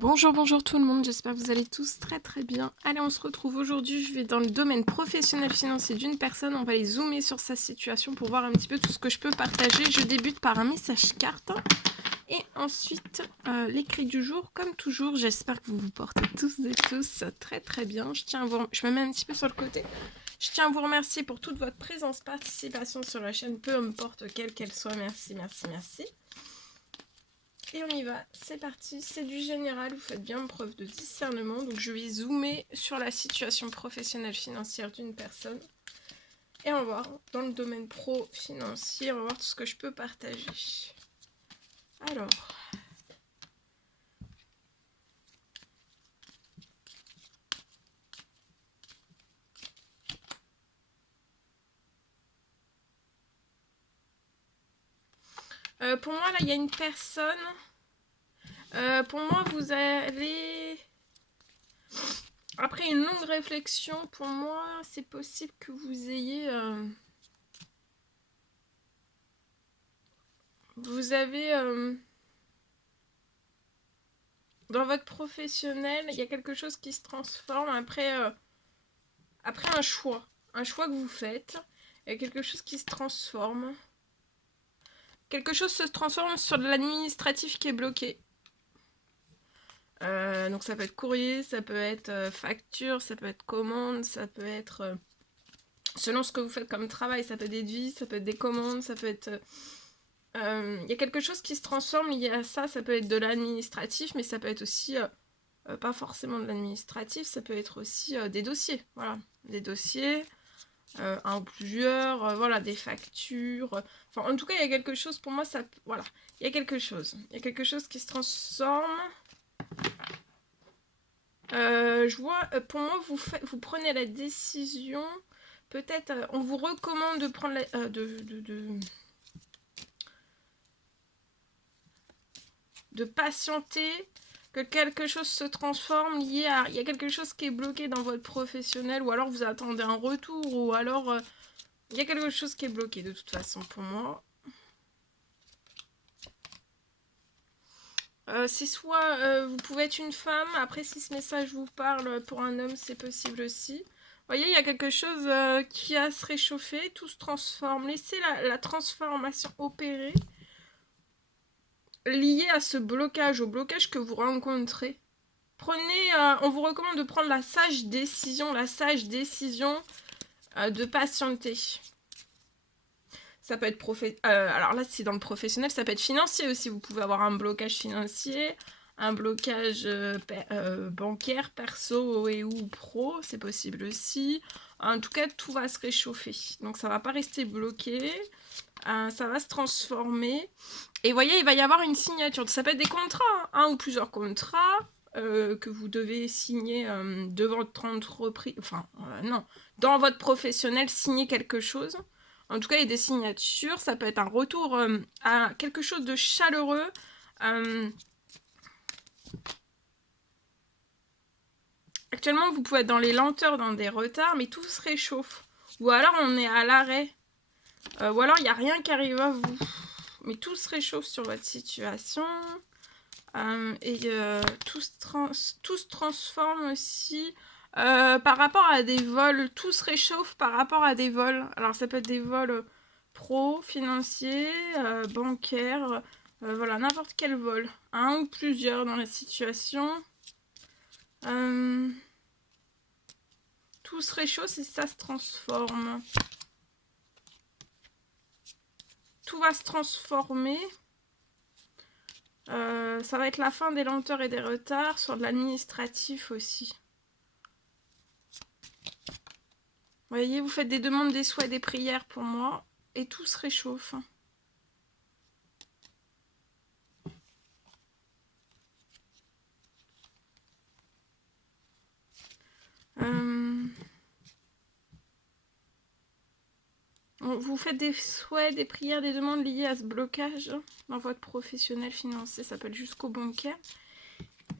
Bonjour, bonjour tout le monde, j'espère que vous allez tous très très bien. Allez, on se retrouve aujourd'hui, je vais dans le domaine professionnel financier d'une personne, on va aller zoomer sur sa situation pour voir un petit peu tout ce que je peux partager. Je débute par un message carte et ensuite l'écrit du jour, comme toujours. J'espère que vous vous portez tous et tous très très bien. Je me mets un petit peu sur le côté. Je tiens à vous remercier pour toute votre présence, participation sur la chaîne, peu importe quelle qu'elle soit. Merci, merci, merci. Et on y va, c'est parti, c'est du général, vous faites bien preuve de discernement. Donc je vais zoomer sur la situation professionnelle financière d'une personne. Et on va voir dans le domaine pro-financier, on va voir tout ce que je peux partager. Alors, pour moi là il y a une personne, pour moi vous allez... Après une longue réflexion, pour moi c'est possible que vous ayez... vous avez... dans votre professionnel, il y a quelque chose qui se transforme après un choix que vous faites. Il y a quelque chose qui se transforme. Quelque chose se transforme sur de l'administratif qui est bloqué. Donc ça peut être courrier, ça peut être facture, ça peut être commande, ça peut être... selon ce que vous faites comme travail, ça peut être des devis, ça peut être des commandes, ça peut être... il y a quelque chose qui se transforme lié à ça, ça peut être de l'administratif, mais ça peut être aussi... pas forcément de l'administratif, ça peut être aussi des dossiers. Voilà, des dossiers... un ou plusieurs, voilà, des factures. Enfin, en tout cas, il y a quelque chose, pour moi, ça... Voilà, il y a quelque chose. Il y a quelque chose qui se transforme. Je vois, pour moi, vous prenez la décision. Peut-être, on vous recommande de prendre la... de patienter, que quelque chose se transforme lié à... Il y a quelque chose qui est bloqué dans votre professionnel, ou alors vous attendez un retour, ou alors... il y a quelque chose qui est bloqué, de toute façon, pour moi. C'est soit vous pouvez être une femme, après si ce message vous parle pour un homme, c'est possible aussi. Vous voyez, il y a quelque chose qui a à se réchauffer, tout se transforme. Laissez la transformation opérer, liée à ce blocage, au blocage que vous rencontrez. Prenez, on vous recommande de prendre la sage décision de patienter. Ça peut être alors là, c'est dans le professionnel, ça peut être financier aussi. Vous pouvez avoir un blocage financier, un blocage bancaire, perso et ou pro, c'est possible aussi. En tout cas, tout va se réchauffer. Donc ça va pas rester bloqué, ça va se transformer. Et vous voyez, il va y avoir une signature. Ça peut être des contrats, hein, un ou plusieurs contrats que vous devez signer devant votre entreprise. Enfin, non, dans votre professionnel, signer quelque chose. En tout cas, il y a des signatures, ça peut être un retour à quelque chose de chaleureux. Actuellement, vous pouvez être dans les lenteurs, dans des retards, mais tout se réchauffe. Ou alors, on est à l'arrêt. Ou alors, il n'y a rien qui arrive à vous. Mais tout se réchauffe sur votre situation. Tout se transforme aussi. Par rapport à des vols, tout se réchauffe par rapport à des vols. Alors ça peut être des vols pro, financiers, bancaires, voilà, n'importe quel vol. Un ou plusieurs dans la situation. Tout se réchauffe et ça se transforme. Tout va se transformer. Ça va être la fin des lenteurs et des retards sur de l'administratif aussi. Vous voyez, vous faites des demandes, des souhaits, des prières pour moi, et tout se réchauffe. Vous faites des souhaits, des prières, des demandes liées à ce blocage dans votre professionnel financier, ça peut être jusqu'au bancaire.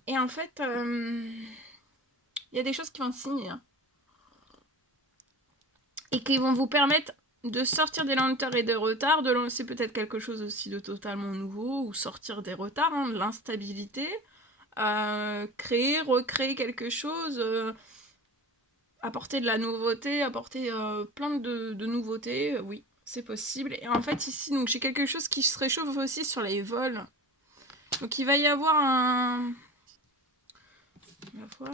Et en fait, il y a des choses qui vont se signer. Hein, et qui vont vous permettre de sortir des lenteurs et des retards, de lancer peut-être quelque chose aussi de totalement nouveau, ou sortir des retards, hein, de l'instabilité. créer, recréer quelque chose, apporter de la nouveauté, apporter plein de nouveautés, oui, c'est possible. Et en fait ici, donc j'ai quelque chose qui se réchauffe aussi sur les vols. Donc il va y avoir un... On va voir.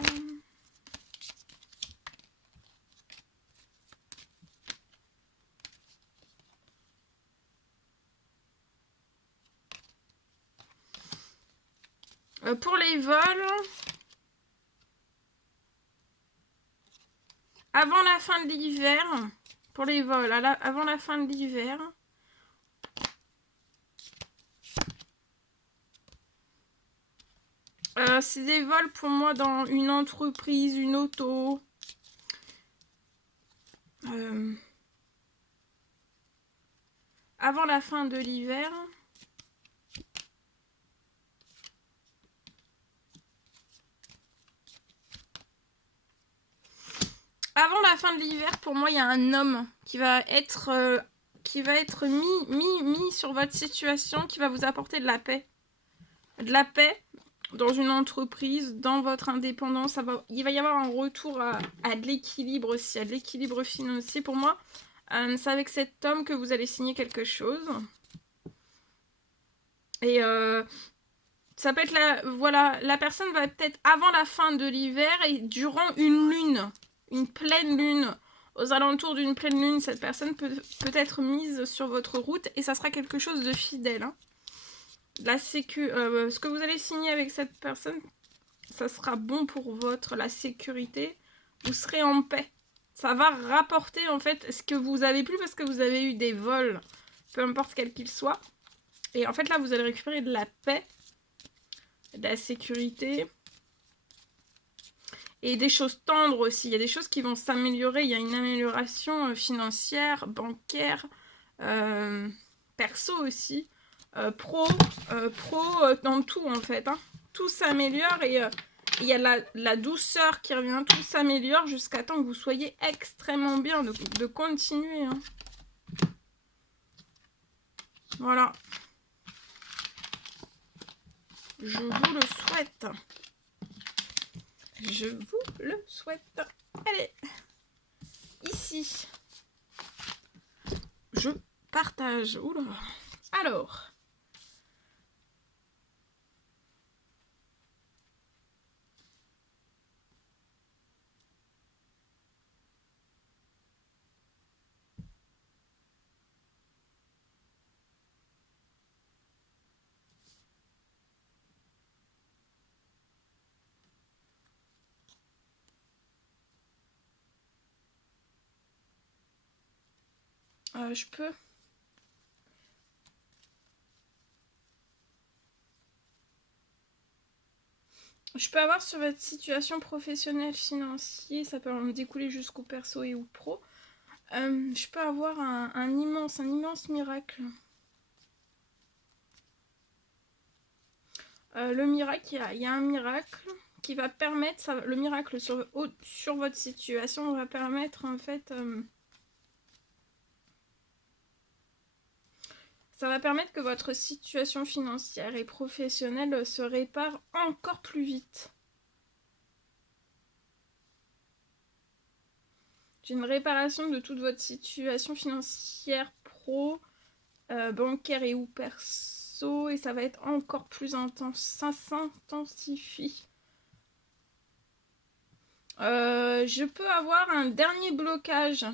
Pour les vols, avant la fin de l'hiver, pour les vols, avant la fin de l'hiver, c'est des vols pour moi dans une entreprise, une auto. Avant la fin de l'hiver. Avant la fin de l'hiver, pour moi, il y a un homme qui va être mis sur votre situation, qui va vous apporter de la paix. De la paix dans une entreprise, dans votre indépendance. Il va y avoir un retour à de l'équilibre aussi, à de l'équilibre financier. Pour moi, c'est avec cet homme que vous allez signer quelque chose. Et ça peut être la personne va peut-être avant la fin de l'hiver et durant une lune, une pleine lune, aux alentours d'une pleine lune, cette personne peut être mise sur votre route et ça sera quelque chose de fidèle. Hein. Ce que vous allez signer avec cette personne, ça sera bon pour la sécurité. Vous serez en paix. Ça va rapporter en fait ce que vous avez plus parce que vous avez eu des vols, peu importe quel qu'il soit. Et en fait là, vous allez récupérer de la paix, de la sécurité et des choses tendres aussi. Il y a des choses qui vont s'améliorer. Il y a une amélioration financière, bancaire, perso aussi, pro, dans tout en fait. Hein. Tout s'améliore et il y a la douceur qui revient. Tout s'améliore jusqu'à temps que vous soyez extrêmement bien. De continuer. Hein. Voilà. Je vous le souhaite. Je vous le souhaite. Allez. Ici. Je partage. Oula. Alors. Je peux. Je peux avoir sur votre situation professionnelle, financière, ça peut en découler jusqu'au perso et ou pro. Je peux avoir un immense miracle. Le miracle, il y a un miracle qui va permettre, le miracle sur votre situation va permettre en fait... ça va permettre que votre situation financière et professionnelle se répare encore plus vite. J'ai une réparation de toute votre situation financière, pro, bancaire et ou perso, et ça va être encore plus intense. Ça s'intensifie. Je peux avoir un dernier blocage.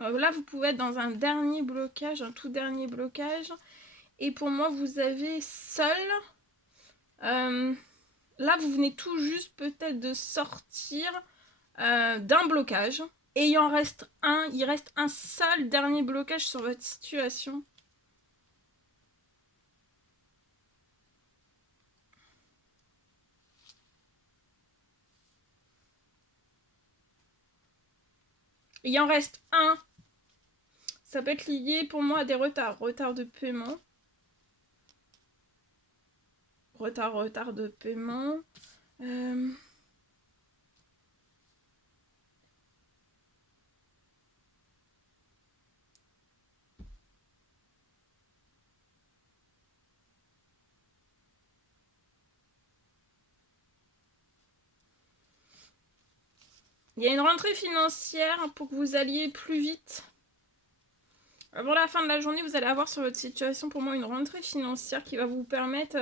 Là, vous pouvez être dans un dernier blocage, un tout dernier blocage. Et pour moi, vous avez seul... là, vous venez tout juste peut-être de sortir d'un blocage. Et il reste un seul dernier blocage sur votre situation. Il en reste un. Ça peut être lié pour moi à des retards. Retard de paiement. Retard de paiement. Il y a une rentrée financière pour que vous alliez plus vite. Avant la fin de la journée, vous allez avoir sur votre situation, pour moi, une rentrée financière qui va vous permettre,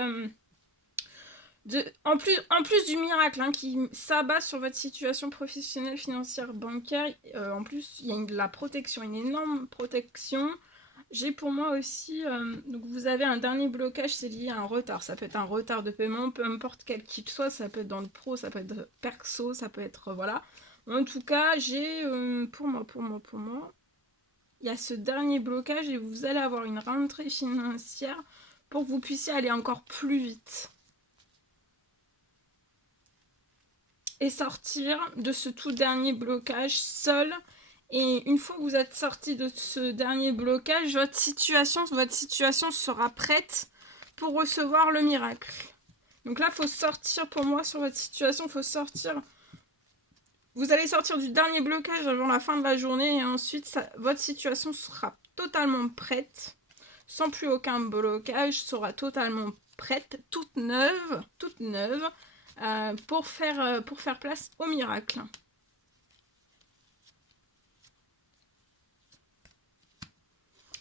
en plus du miracle qui s'abat sur votre situation professionnelle, financière, bancaire, en plus, il y a de la protection, une énorme protection. J'ai pour moi aussi, donc vous avez un dernier blocage, c'est lié à un retard. Ça peut être un retard de paiement, peu importe quel qu'il soit, ça peut être dans le pro, ça peut être perso, ça peut être, voilà. En tout cas, j'ai, pour moi, il y a ce dernier blocage et vous allez avoir une rentrée financière pour que vous puissiez aller encore plus vite. Et sortir de ce tout dernier blocage seul. Et une fois que vous êtes sorti de ce dernier blocage, votre situation sera prête pour recevoir le miracle. Donc là, il faut sortir, pour moi, sur votre situation, il faut sortir. Vous allez sortir du dernier blocage avant la fin de la journée et ensuite, votre situation sera totalement prête, sans plus aucun blocage, sera totalement prête, toute neuve, pour faire place au miracle.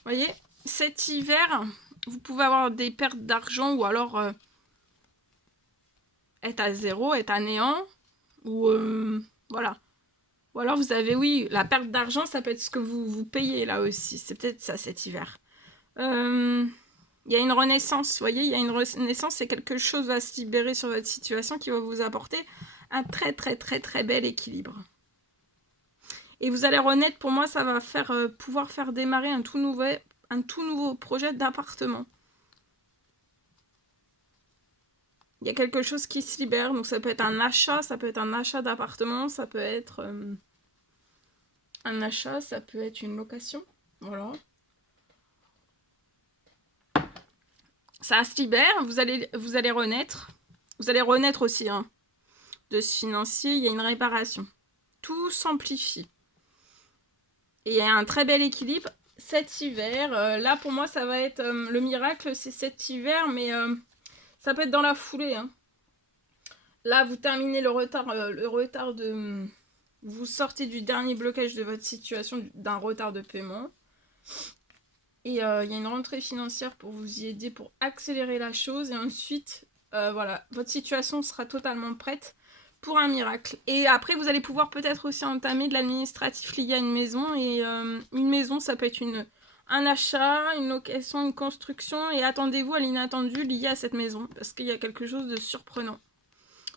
Voyez, cet hiver, vous pouvez avoir des pertes d'argent ou alors être à zéro, être à néant, ou voilà. Ou alors vous avez, oui, la perte d'argent, ça peut être ce que vous payez là aussi. C'est peut-être ça cet hiver. Il y a une renaissance, vous voyez, il y a une renaissance, c'est quelque chose va se libérer sur votre situation qui va vous apporter un très bel équilibre. Et vous allez renaître, pour moi, ça va pouvoir faire démarrer un tout nouveau projet d'appartement. Il y a quelque chose qui se libère, donc ça peut être un achat, d'appartement, ça peut être un achat, ça peut être une location, voilà. Ça se libère, vous allez renaître. Vous allez renaître aussi de ce financier, il y a une réparation. Tout s'amplifie. Et il y a un très bel équilibre cet hiver. Là, pour moi, ça va être le miracle, c'est cet hiver, mais ça peut être dans la foulée. Là, vous terminez le retard de... Vous sortez du dernier blocage de votre situation, d'un retard de paiement. Et il y a une rentrée financière pour vous y aider, pour accélérer la chose. Et ensuite, voilà, votre situation sera totalement prête pour un miracle. Et après, vous allez pouvoir peut-être aussi entamer de l'administratif lié à une maison. Et une maison, ça peut être un achat, une location, une construction. Et attendez-vous à l'inattendu lié à cette maison. Parce qu'il y a quelque chose de surprenant.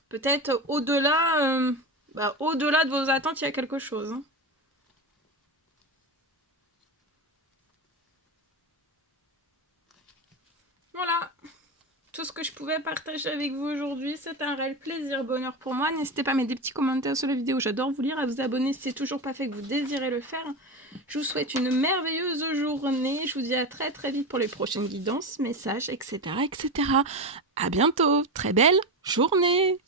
Peut-être au-delà de vos attentes, il y a quelque chose. Voilà, tout ce que je pouvais partager avec vous aujourd'hui. C'est un réel plaisir, bonheur pour moi. N'hésitez pas à mettre des petits commentaires sur la vidéo, j'adore vous lire, à vous abonner si c'est toujours pas fait que vous désirez le faire. Je vous souhaite une merveilleuse journée. Je vous dis à très vite pour les prochaines guidances, messages, etc. À bientôt, très belle journée.